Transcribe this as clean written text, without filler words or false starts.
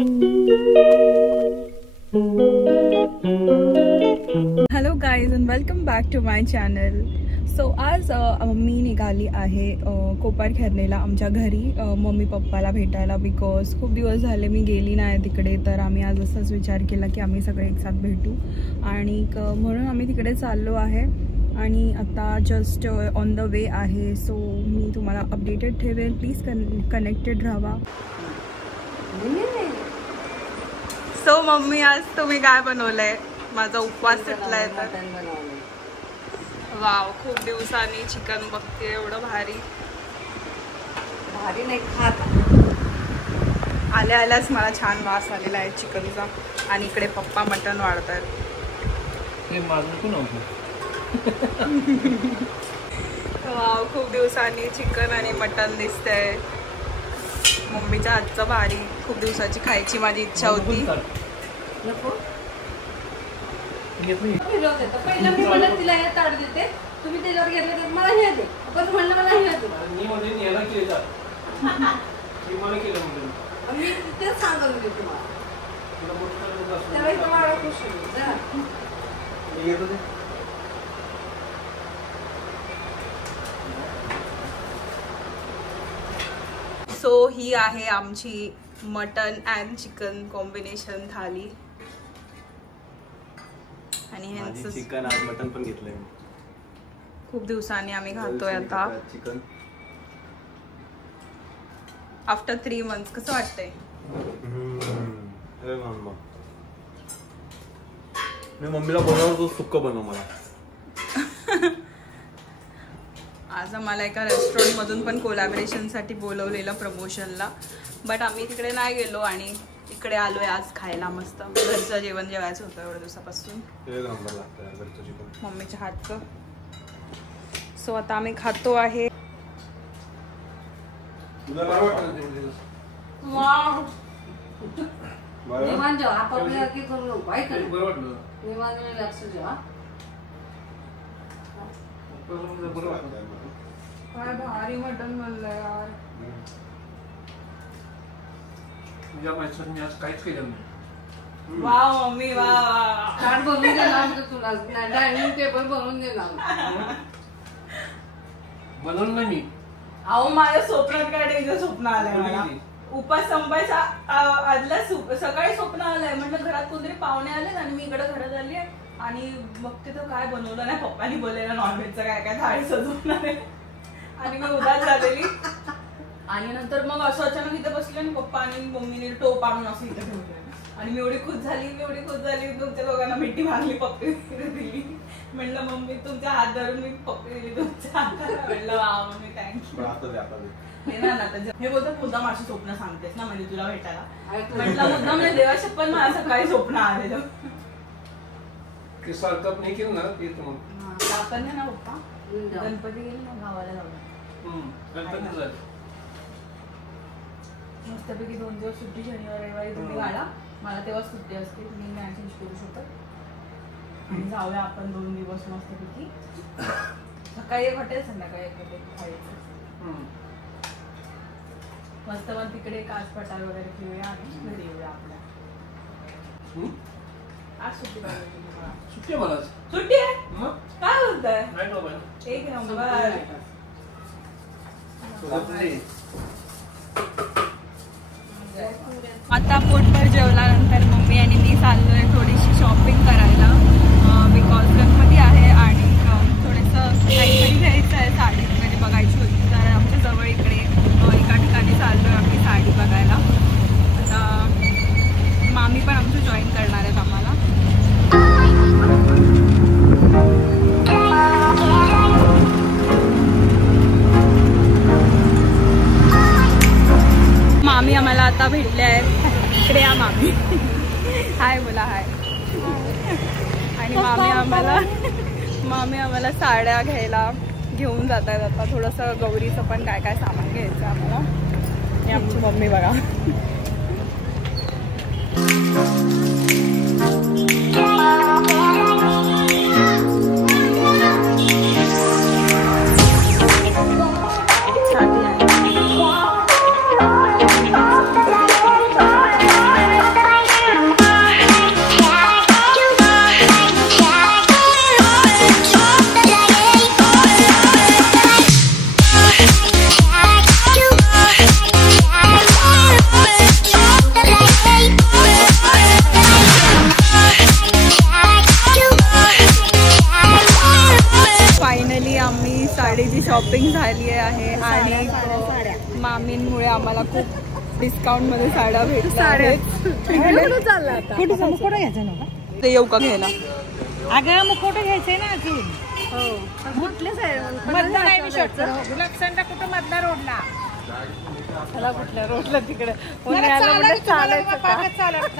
Hello guys and welcome back to my channel. So आज मी निघाली आहे कोपार खैरनेला आमच्या घरी मम्मी पप्पाला भेटायला. बिकॉज खूप दिवस झाले मी गेली नाही तिकडे, तर आम्ही आज असाच विचार केला की आम्ही सगळे एकसाथ भेटू आणि म्हणून आम्ही तिकडे चाललो आहे आणि आता जस्ट ऑन द वे आहे. सो मी तुम्हाला अपडेटेड ठेवेल. प्लीज कनेक्टेड राहा. सो मम्मी आज तुम्ही काय बनवलंय? माझा उपवास सुटलाय तर वाव, खूप दिवसांनी चिकन बघते. एवढं भारी भारी नाही खात. आल्या आल्याच मला छान वास आलेला आहे चिकनचा. आणि इकडे पप्पा मटण वाढतात. वाव, खूप दिवसांनी चिकन आणि मटण दिसतंय. मम्मीच्या हातचं भारी. खूप दिवसाची खायची माझी इच्छा होती. पहिलं मी म्हणलं तिला हे ताट देते, तुम्ही त्याच्यावर घेतलं तर मला हे दे. पण म्हणलं मला हे दे. मी तेच सांगत होते तुम्हाला. त्यावेळी तुम्हाला खुश होईल. सो ही आहे आमची मटन अँड चिकन कॉम्बिनेशन थाली. आणि ह्यांचं चिकन आणि मटन पण घेतलंय. खूप दिवसांनी आम्ही खातोय आता चिकन आफ्टर 3 months. कसं वाटतंय? मी मम्मीला बोलवतो सुक्क बनव मला. आज आम्हाला एका रेस्टॉरंट मधून पण कोलॅबोरेशन साठी बोलवलेलं प्रमोशनला, बट आम्ही तिकडे नाही गेलो आणि इकडे आलोय आज खायला. मस्त घरचं जेवण जेवायचं होतं एवढ्या दिवसापासून मम्मीच्या हातचं. सो आता आम्ही खातो आहे. काय भारी मटण बनलंय यार. काहीच केलं नाही. वाव मम्मी वा. ताट बनवून देणार तुला. डायनिंग टेबल बनवून देणार. बनवलं नाही मी. अहो माझ्या स्वप्नात काय डेंजर स्वप्न आलंय मला. उपास संपायचा आदल्या सकाळी स्वप्न आलंय. म्हटलं घरात कोणतरी पाहुणे आले आणि मी इकडे घरात आली आणि बघते तर काय बनवलं नाही. पप्पानी बोललेलं नॉनव्हेजचं काय काय थाळी सजवणार आहे आणि मी उदास झालेली. आणि नंतर मग असं अचानक इथे बसले आणि पप्पा आणि मम्मीने टोप आणून असं इथे ठेवलं आणि मी एवढी खुश झाली तुमच्या दोघांना मिठी मारली, पप्पी दिली. म्हणलं मम्मी तुमच्या हात धरून मी पप्पी दिली तुमच्या हाताला. म्हणलं वा मम्मी थँक्यू. हे बोलतात मुद्दाम अशी स्वप्न सांगतेस ना म्हणजे तुला भेटायला. म्हटलं मुद्दाम नाही, देवाशी पण मला सकाळी स्वप्न आलेलं. सारखं नाही केलं ना येतो मग. आपण ना पप्पा गणपती गेले ना गावाला जाऊया. गणपती झालं मस्तपैकी 2 दिवस सुट्टी. शनिवार रविवारी तुम्ही काढा, मला तेव्हा सुट्टी असते. तुम्ही नाही चेंज करू शकत आणि जाऊया आपण 2 दिवस मस्तपैकी. सकाळी एक हॉटेल, संध्याकाळी एक हॉटेल खायचं मस्त. मग तिकडे काच पटार वगैरे खेळूया आणि घरी येऊया आपल्या. आज सुट्टी पाहिजे तुम्हाला? सुट्टी मला सुट्टी आहे. काय बोलताय? एक नंबर. आता पोटभर जेवल्यानंतर मम्मी आणि मी चाललोय थोडीशी शॉपिंग करायला. बिकॉज गणपती आहे आणि थोडंसं काहीतरी घ्यायचं आहे. साडी वगैरे बघायची होती तर आमच्या जवळ इकडे एका ठिकाणी चाललोय आम्ही साडी बघायला. आता मामी पण आमचं जॉईन करणार आहेत आम्हाला. मामी आम्हाला आता भेटले आहेत. इकडे या मामी. हाय बोला हाय. आणि मामी आम्हाला साड्या घ्यायला घेऊन जात आहेत. आता थोडंसं गौरीचं पण काय काय सामान घ्यायचं आम्हाला. आणि आमची मम्मी बघा. छाती आहे. मामींमुळे आम्हाला खूप डिस्काउंट मध्ये साड्या भेटल्या आहेत. मुखोटा घ्यायचा ना ते येऊ का घ्यायला? अगं मुखोटा घ्यायचंय ना अजून. कुठलेच आहे मधला नाही मी शर्ट गुलाबसंडा कुठं मधला रोडला चला कुठल्या रोडला तिकडे चालायचं.